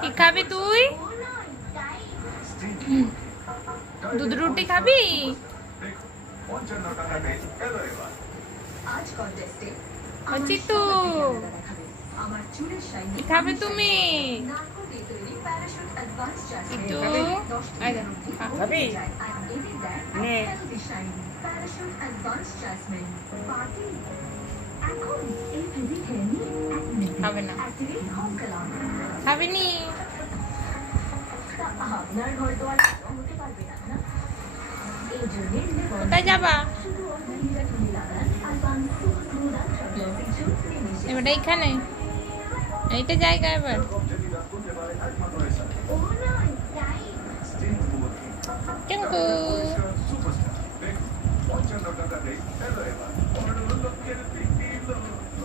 কি খাবি তুই? দুধ রুটি খাবি? চিতু কি খাবে তুমি? চিতু খাবি? নে। খাবে না? খাবি নি? কোথায় যাবা? এবার এইখানে এইটা জায়গা এবার টিঙ্কু